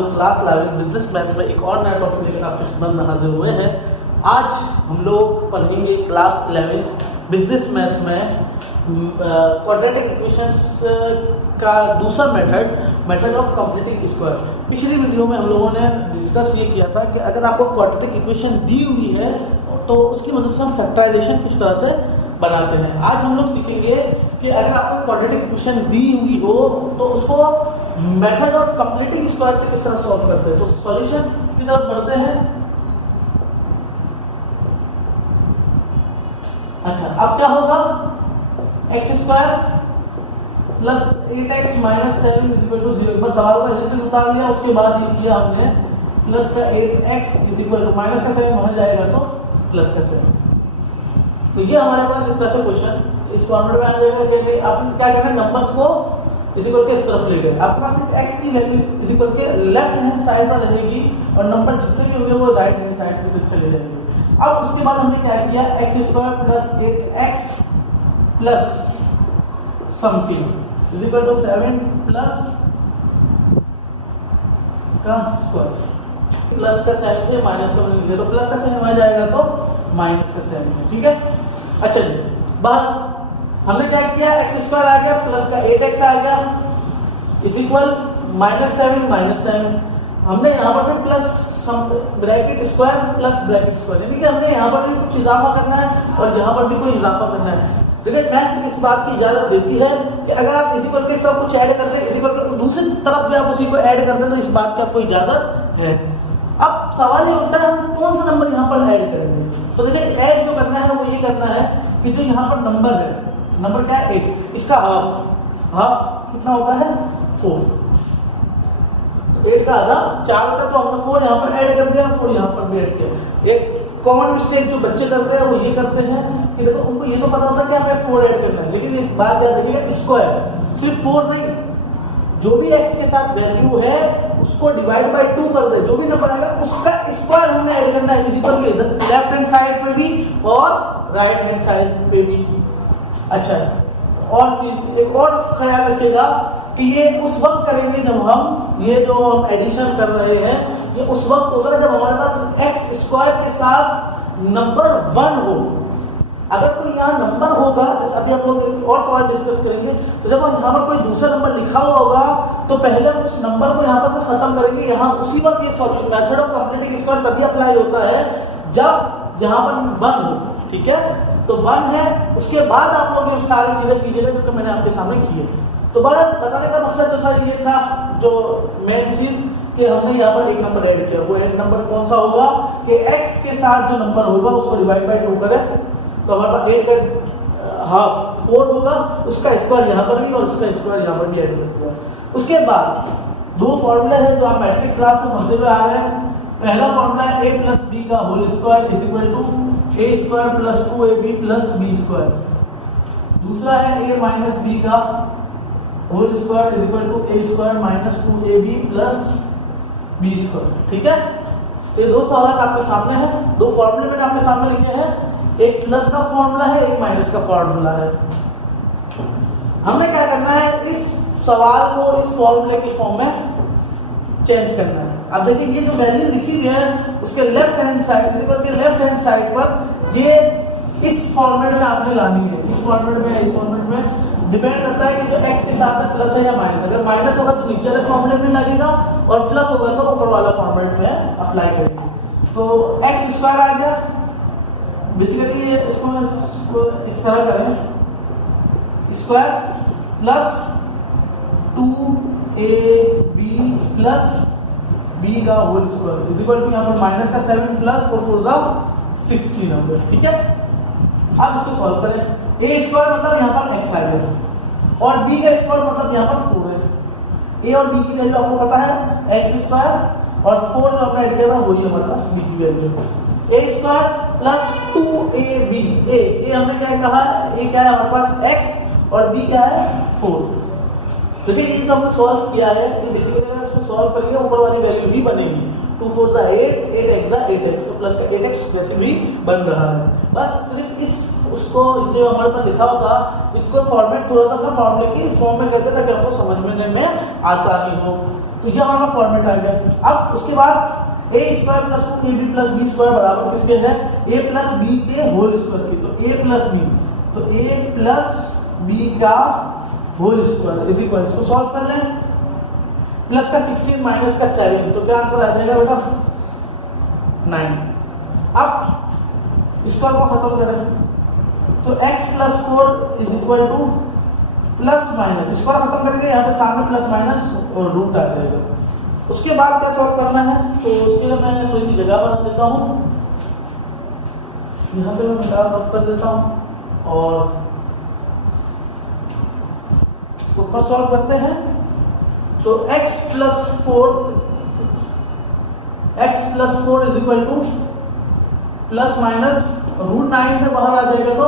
लोग class 11 business math में एक और नया टॉपिक लेकर आपके खिदमत में हाजिर हुए हैं। आज हम लोग पढ़ेंगे क्लास 11 बिजनेस मैथ में क्वाड्रेटिक इक्वेशंस का दूसरा मेथड ऑफ कंप्लीटिंग स्क्वायर। पिछली वीडियो में हम लोगों ने डिस्कस ये किया था कि अगर आपको क्वाड्रेटिक इक्वेशन दी हुई है तो उसकी मदद से हम फैक्टराइजेशन किस तरह से बनाते हैं। आज हम लोग सीखेंगे कि अगर आपको क्वाड्रेटिक इक्वेशन दी हुई हो तो उसको मेथड ऑफ कंप्लीटिंग स्क्वायर से किस तरह सॉल्व करते हैं। तो सॉल्यूशन की तरफ बढ़ते हैं। अच्छा, अब क्या होगा, x square plus 8x minus 7 is equal to 0। बस सवाल का एग्जाम्पल उतार लिया, उसके बाद ये किया हमने प्लस का 8x is equal to minus का 7 वहां जाएगा तो प्लस का 7। तो ये हमारे पास इस तरह से क्वेश्चन इस फॉर्मेट में आ जाएगा कि आपने क्या करना है, नंबर्स को इस इक्वल के इस तरफ ले गए। आपके पास सिर्फ x की वैल्यू इस इक्वल के लेफ्ट हैंड साइड पर रहेगी और नंबर जितने भी होंगे वो राइट हैंड साइड पे चले जाएंगे। अब उसके बाद हमने क्या किया, x square plus 8x plus something is equal to 7 plus का स्क्वायर प्लस का 7 पे माइनस का बनेगा तो प्लस का 7 वहां जाएगा तो माइनस का 7। ठीक है। अच्छा जी, बाहर हमने क्या किया, एक्स स्क्वायर आ गया प्लस का 8x आ गया इज इक्वल माइनस 7 हमने यहाँ पर भी plus bracket square plus bracket square, यानी कि हमने यहाँ पर भी कुछ इजाफा करना है और यहाँ पर भी कोई इजाफा करना है। देखिए मैथ इस बात की इजाजत देती है कि अगर आप इसी पर के सब कुछ ऐड करते हैं, इसी पर के दूसरी तरफ भी आप उसी को ऐड करते हैं तो इस बात की आपको इजाजत है। अब सवाल ये उठता है हम कौन सा नंबर यहाँ पर ऐड करेंगे। तो देखिए ऐड जो करना है वो ये करना है कि जो यहाँ पर नंबर है, नंबर क्या है 8, इसका हाफ कितना होता है 4। 8 का आधा 4 का, तो हमने 4 यहाँ पर ऐड कर दिया, 4 यहाँ पर भी ऐड किया। एक कॉमन मिस्टेक जो बच्चे करते हैं वो ये करते हैं कि देखो उनको ये तो पता होता है कि हमें 4 ऐड करना है, लेकिन एक बात याद रखिएगा, स्क्वायर सिर्फ 4 नहीं, जो भी x के साथ वैल्यू है उसको डिवाइड बाय 2 कर दे, जो भी नंबर आएगा उसका स्क्वायर हमने ऐड करना है इक्वल के लेफ्ट हैंड साइड पे भी और राइट हैंड साइड पे भी। अच्छा, और चीज एक और ख्याल रखिएगा कि ये उस वक्त करेंगे जब हम ये जो हम एडिशन कर रहे हैं ये उस वक्त होगा जब हमारे पास एक्स स्क्वायर के साथ नंबर 1 हो। अगर कोई यहाँ नंबर होगा, अभी हम लोग एक और सवाल डिस्कस करेंगे, तो जब हम यहाँ पर कोई दूसरा नंबर लिखा हुआ होगा तो पहले हम उस नंबर को यहाँ पर से खत्म करेंगे। यहाँ उसी वक्त ये मेथड ऑफ कंप्लीटिंग स्क्वायर तभी अप्लाई होता है जब यहाँ पर 1 हो। ठीक है, तो 1 है, उसके बाद आप लोग ये सारी चीजें कीजिएगा जो मैंने आपके सामने की है। तो बड़ा बताने का मकसद जो था ये था, जो मेन चीज कि हमने यहाँ पर एक नंबर ऐड किया। वो एक नंबर कौन सा होगा कि x के साथ जो नंबर होगा उसको डिवाइड बाय 2 करें तो हमारे पास 8 का हाफ 4 होगा, उसका स्क्वायर यहाँ पर भी और उसका स्क्वायर यहाँ पर भी ऐड कर दिया। उसके बाद दो फॉर्मूले हैं जो आप मैट्रिक क्लास में पढ़ते हुए आ रहे हैं। पहला फॉर्मूला है a प्लस b का whole square is equal to a square plus 2ab plus b square. दूसरा है a माइनस b का whole square is equal to a square minus 2ab plus b square. ठीक है, तो ये दो सवाल आपके सामने हैं, दो फॉर्मूले मैंने आपके सामने लिखे हैं, एक प्लस का फॉर्मूला है, एक माइनस का फॉर्मूला है। हमने क्या करना है, इस सवाल को इस फॉर्मूले की फॉर्म में चेंज करना है। अब देखिए ये जो वैल्यू लिखी हुई है उसके लेफ्ट हैंड साइड के लेफ्ट हैंड साइड पर ये इस फॉर्मेट में आपने लानी है। इस फॉर्मेट में डिपेंड करता है कि जो x के साथ में प्लस है या माइनस। अगर माइनस होगा तो नीचे वाले फॉर्मूले में लगेगा और प्लस होगा तो ऊपर वाला फॉर्मेट में अप्लाई करेंगे। तो एक्स स्क्वायर आ गया, बेसिकली इसको इस तरह करें, square plus 2ab plus b का whole square is equal to यहाँ पर माइनस का 7 प्लस 4 4 16 हो गया। ठीक है, अब इसको सॉल्व करें। a स्क्वायर मतलब यहाँ पर x आ गया और b का स्क्वायर मतलब यहाँ पर 4 है। a और b की वैल्यू आपको पता है x स्क्वायर और 4 जो हमने ऐड किया था वही हमारे पास b की वैल्यू है। a square plus 2ab, a हमने क्या कहा, a क्या है हमारे पास x और b क्या है 4। देखिए ये जो हमने सॉल्व किया है ये बेसिकली अगर इसको सॉल्व करेंगे ऊपर वाली वैल्यू ही बनेगी। 2 4 8, 8x 8x, तो प्लस का 8x वैसे भी बन रहा है। बस सिर्फ इस उसको जो हमारे पास लिखा होता इसको फॉर्मेट थोड़ा सा अपना फॉर्मूले की फॉर्म में करके ताकि हमको समझने में आसानी हो। तो ये हमारा फॉर्मेट आ गया। अब उसके बाद A square plus 2ab plus B square बराबर किसके है, ए प्लस बी के होल स्क्वायर की। तो ए प्लस बी, तो ए प्लस बी का होल स्क्वायर इज इक्वल, इसको सॉल्व कर लें, प्लस का 16 माइनस का 7, तो क्या आंसर आ जाएगा बेटा 9। अब स्क्वायर को खत्म करें तो x plus 4 is equal to plus minus, square खत्म करके यहाँ पे सामने प्लस माइनस और रूट आ जाएगा। उसके बाद क्या सॉल्व करना है, तो उसके लिए मैं थोड़ी सी जगह बना देता हूँ, यहाँ से मैं मिला रब कर देता हूँ और ऊपर सॉल्व करते हैं। तो x plus 4 is equal to plus minus root 9 से बाहर आ जाएगा तो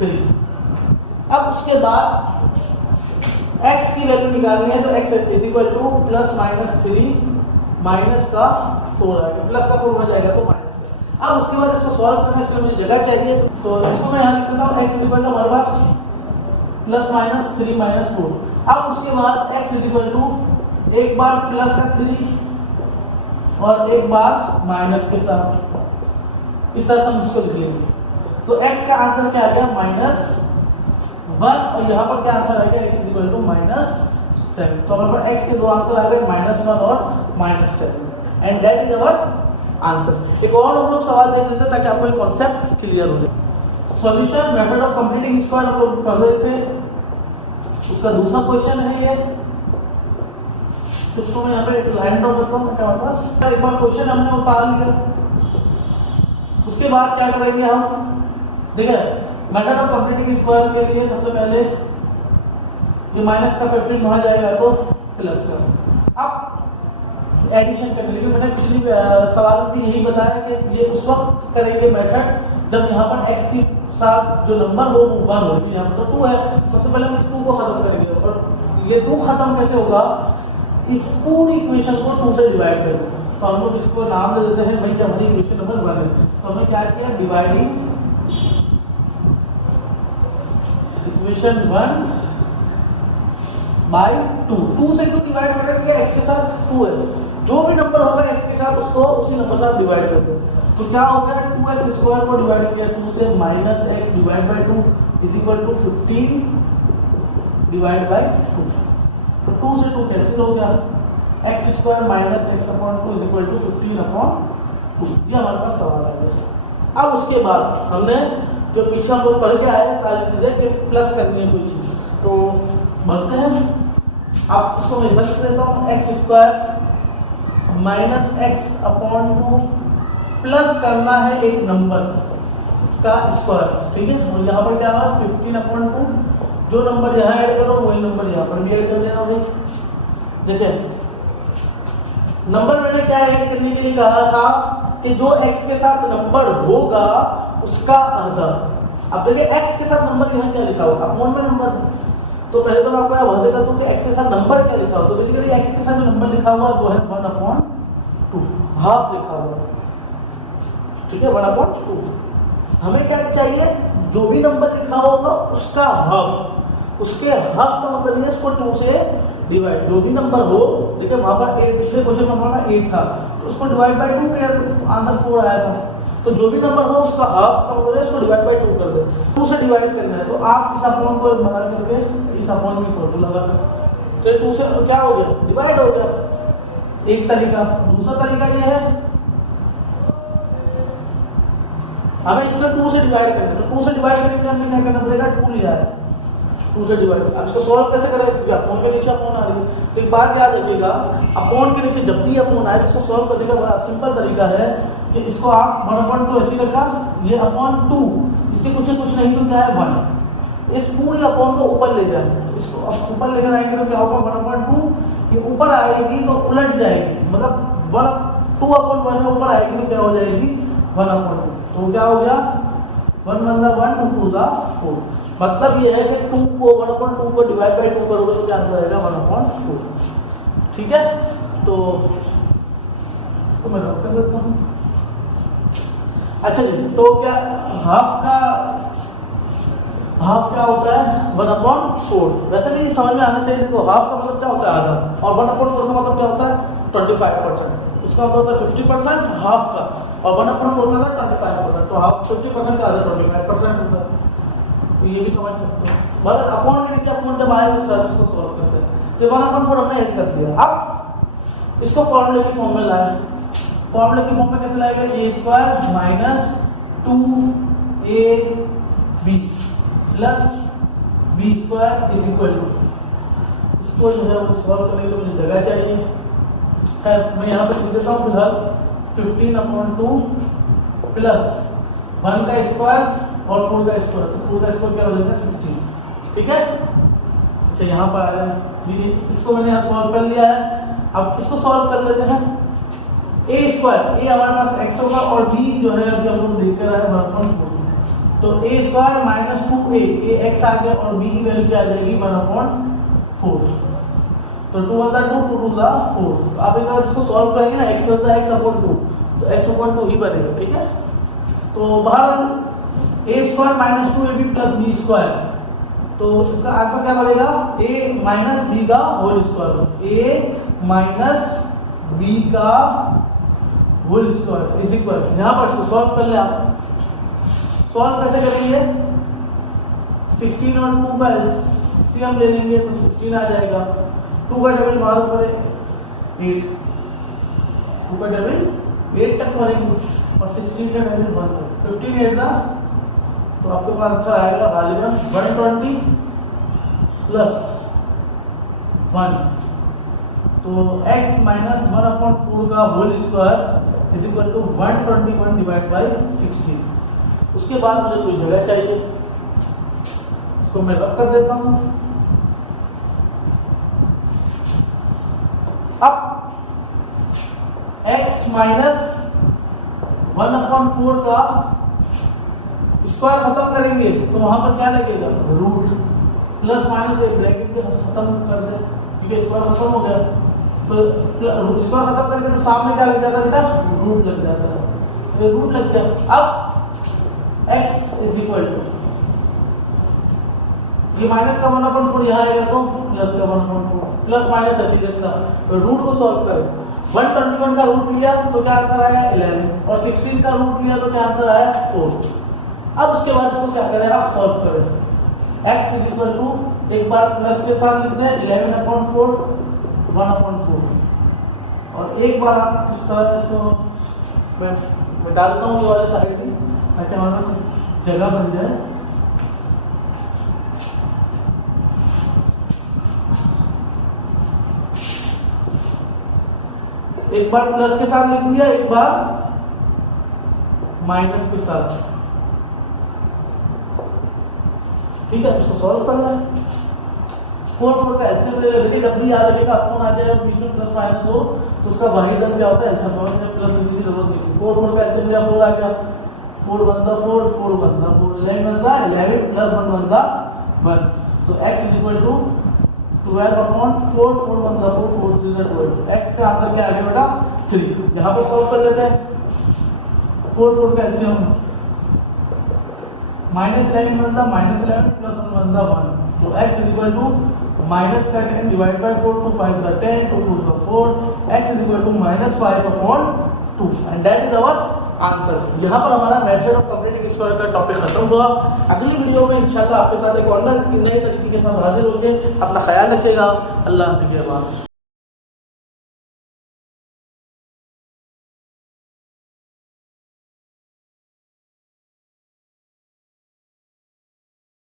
3। अब उसके बाद x की वैल्यू निकालनी है, तो x is equal to plus minus 3 minus का 4 आएगा, प्लस का 4 हो जाएगा तो माइनस का। अब उसके बाद इसको सॉल्व करने के लिए मुझे जगह चाहिए, तो इसको मैं यहाँ लिख देता हूँ, x इज इक्वल टू हमारे पास प्लस माइनस 3 माइनस 4। अब उसके बाद x इज इक्वल टू एक बार प्लस का 3 और एक बार माइनस के साथ, इस तरह से हम इसको लिख लेंगे। तो x का आंसर क्या आ गया -1 और यहाँ पर क्या आंसर आ गया x इज इक्वल टू -7। तो हमारे पास x के दो आंसर आ गए -1 और -7 and that is our answer. एक और हम लोग सवाल देख लेते हैं ताकि आपको एक कॉन्सेप्ट क्लियर हो जाए। Solution method of completing square हम लोग कर रहे थे, उसका दूसरा क्वेश्चन है ये, इसको मैं यहाँ पे एक लाइन ड्रॉ करता हूँ क्या पास। एक बार क्वेश्चन हमने उतार लिया, उसके बाद क्या करेंगे हम, देखिए मेथड ऑफ कंप्लीटिंग स्क्वायर के लिए सबसे पहले ये माइनस का फैक्टरियल वहां जाएगा तो प्लस का। अब एडिशन करने के लिए मैंने पिछली सवाल में भी यही बताया कि ये उस वक्त करेंगे मेथड जब यहाँ पर x के साथ जो नंबर हो वो 1 हो, यहाँ पर तो 2 है, सबसे पहले हम इस 2 को खत्म करेंगे और ये 2 खत्म कैसे होगा, इस पूरी इक्वेशन को 2 से डिवाइड करेंगे। तो हम लोग इसको नाम दे देते हैं भाई कि हमारी इक्वेशन नंबर 1 है। तो हमने क्या किया, डिवाइडिंग इक्वेशन 1 बाय 2 से क्यों डिवाइड कर रहे हैं, x के साथ 2 है, जो भी नंबर होगा x के साथ उसको उसी नंबर से डिवाइड कर दें। तो क्या हो गया, 2x स्क्वायर को डिवाइड किया 2 से, minus x divide by 2 is equal to 15 divide by 2। तो 2 से 2 कैंसिल हो गया, x square minus x upon 2 is equal to 15 upon 2। ये हमारे पास सवाल आ गया। अब उसके बाद हमने जो पीछे हम लोग पढ़ के आए सारी चीजें कि प्लस करनी है कोई चीज, तो बढ़ते हैं। अब इसको मैं लिख देता हूँ, x square minus x upon 2 plus करना है एक नंबर का स्क्वायर, ठीक है। और यहाँ पर क्या होगा 15 अपॉन 2, जो नंबर यहाँ ऐड करो वही नंबर यहाँ पर भी ऐड कर देना भाई। देखिए नंबर मैंने क्या ऐड करने के लिए कहा था कि जो x के साथ नंबर होगा उसका आधा। अब देखिए x के साथ नंबर यहाँ क्या लिखा होगा, अपॉन में नंबर, तो पहले तो मैं आपको यहाँ वजह कर दूं कि x के साथ नंबर क्या लिखा हो, तो बेसिकली x के साथ जो नंबर लिखा हुआ वो है 1/2, हाफ लिखा हुआ, ठीक है, 1/2। हमें क्या चाहिए, जो भी नंबर लिखा होगा उसका हाफ, उसके हाफ का मतलब ये इसको 2 से डिवाइड, जो भी नंबर हो, देखिए वहां पर 8 पिछले क्वेश्चन में हमारा 8 था तो उसको डिवाइड बाय 2 किया, आंसर 4 आया था। तो जो भी नंबर हो उसका हाफ का मतलब इसको डिवाइड बाय 2 कर दे, 2 से डिवाइड करना है। तो आप इस अपॉन को बना करके इस अपॉन में फोटो लगा दें, तो 2 से क्या हो गया, डिवाइड हो गया, एक तरीका। दूसरा तरीका ये है हमें इसको 2 से डिवाइड करना है, तो 2 से डिवाइड करने के लिए हमें क्या करना पड़ेगा, 2 लिया है, 2 से डिवाइड। अब इसको सॉल्व कैसे करें, क्योंकि अपॉन के नीचे अपॉन आ रही है, तो एक बात याद रखिएगा, अपॉन के नीचे जब भी अपॉन आए इसको सॉल्व करने का बड़ा सिंपल तरीका है कि इसको आप 1/2 ऐसे रखा, ये अपॉन 2, इसके कुछ नहीं तो क्या है 1, इस पूरे अपॉन को ऊपर ले जाए, इसको अब ऊपर लेकर आएंगे तो क्या होगा 1/2, ये ऊपर आएगी तो उलट जाएगी, मतलब 2/1 ऊपर आएगी तो क्या हो जाएगी 1/2, तो क्या हो गया 1 मतलब 1 2 × 4। मतलब ये है कि 2 को 1/2 को डिवाइड बाय 2 करोगे तो क्या आंसर आएगा 1/2, ठीक है। तो इसको मैं रख कर देता हूँ। अच्छा जी, तो क्या हाफ का हाफ क्या होता है 1/4। वैसे भी समझ में आना चाहिए। देखो हाफ का मतलब क्या होता है आधा, और 1/4 का मतलब क्या होता है 25%। इसका मतलब होता है 50% हाफ का, और 1/4 होता है 25%। तो हाफ 50% का आधा 25% होता है। तो ये भी समझ सकते हो। बस अपॉन के नीचे अपॉन जब आए इस तरह से इसको सॉल्व करते हैं। तो 1/4 हमने ऐड कर दिया। अब इसको फॉर्मूले की फॉर्म में लाए। फॉर्मूले की फॉर्म में कैसे लाएगा, a² minus 2ab plus b² is equal to, इसको जो है वो सॉल्व करने के लिए मुझे जगह चाहिए। खैर मैं यहाँ पे लिख देता हूँ फिलहाल 15/2 प्लस 1 का स्क्वायर और 4 का स्क्वायर। तो 4 का स्क्वायर क्या हो जाएगा 16। ठीक है। अच्छा यहाँ पर आ रहा है, इसको मैंने यहाँ सॉल्व कर लिया है। अब इसको सॉल्व कर लेते हैं। a² a हमारे पास x होगा और b जो है अभी हम लोग देख कर आए 1/4। तो a² minus 2a, a x आ गया और b की वैल्यू क्या आ जाएगी 1/4। तो 2 × 2 2 × 4। तो आप एक बार इसको सॉल्व करेंगे ना, x बचता है x/2, तो x/2 ही बनेगा। ठीक है। तो बहरहाल a² minus 2ab plus b², तो इसका आंसर क्या बनेगा a माइनस b का whole square. a minus b का होल स्क्वायर इज इक्वल, यहाँ पर इसको सॉल्व कर ले आप। सॉल्व कैसे करेंगे, 16 और 2 का एलसीएम ले लेंगे तो 16 आ जाएगा। 2 का डबल बाहर करें 8, 2 का डबल 8 तक करेंगे और 16 का डबल 1 तक 15 8 का, तो आपके पास आंसर आएगा गालिबन 120 प्लस 1। तो x माइनस 1/4 का whole square is equal to 121 divide by 16। उसके बाद मुझे कोई जगह चाहिए, इसको मैं रब कर देता हूं। अब x माइनस 1/4 का स्क्वायर खत्म करेंगे तो वहां पर क्या लगेगा रूट, प्लस माइनस एक ब्रैकेट में खत्म कर दे क्योंकि स्क्वायर खत्म हो गया। तो स्क्वायर खत्म करके तो सामने क्या लग जाता है, रूट लग जाता है। तो रूट लग गया। अब x इज इक्वल टू, ये माइनस का 1/4 यहाँ आएगा तो प्लस का 1/4, प्लस माइनस ऐसे रहता। तो रूट को सॉल्व करें। 121 का रूट लिया तो क्या आंसर आया 11, और 16 का रूट लिया तो क्या आंसर आया 4। अब उसके बाद इसको क्या करें आप सॉल्व करें। x इज इक्वल टू, एक बार प्लस के साथ लिखते हैं 11/4 1/4, और एक बार आप इस तरह इसको मैं डालता हूँ ये वाले साइड में ताकि हमारे पास जगह बन जाए। एक बार प्लस के साथ लिख दिया, एक बार माइनस के साथ। ठीक है, इसको सॉल्व करना है। 4 का एलसीएम ले लेंगे। जब भी याद रखेगा अपॉन आ जाए और बीच में प्लस माइनस हो तो उसका वाहिद अंक क्या होता है एलसीएम। तो इसमें प्लस लिखने की जरूरत नहीं। 4 का एलसीएम लिया 4 आ गया, 4 बनता 4, 4 बनता 4, 11 बनता 11 प्लस 1 बनता 1। तो x इज इक्वल टू 12/4, 4 बनता 4, 4 3 12। x का आंसर क्या आ गया बेटा 3। यहाँ पर सॉल्व कर लेते हैं। 4 का एलसीएम -11 बनता -11 प्लस 1 बनता 1। तो x is equal to minus का 10 डिवाइड बाय 4, 2 5 का 10, 2 2 का 4, x is equal to -5/2 and that is our answer. यहाँ पर हमारा मेथड ऑफ कंप्लीटिंग स्क्वायर का टॉपिक खत्म हुआ। अगली वीडियो में इंशाल्लाह आपके साथ एक और नए तरीके के साथ हाजिर होंगे। अपना ख्याल रखिएगा। अल्लाह हाफ़िज़।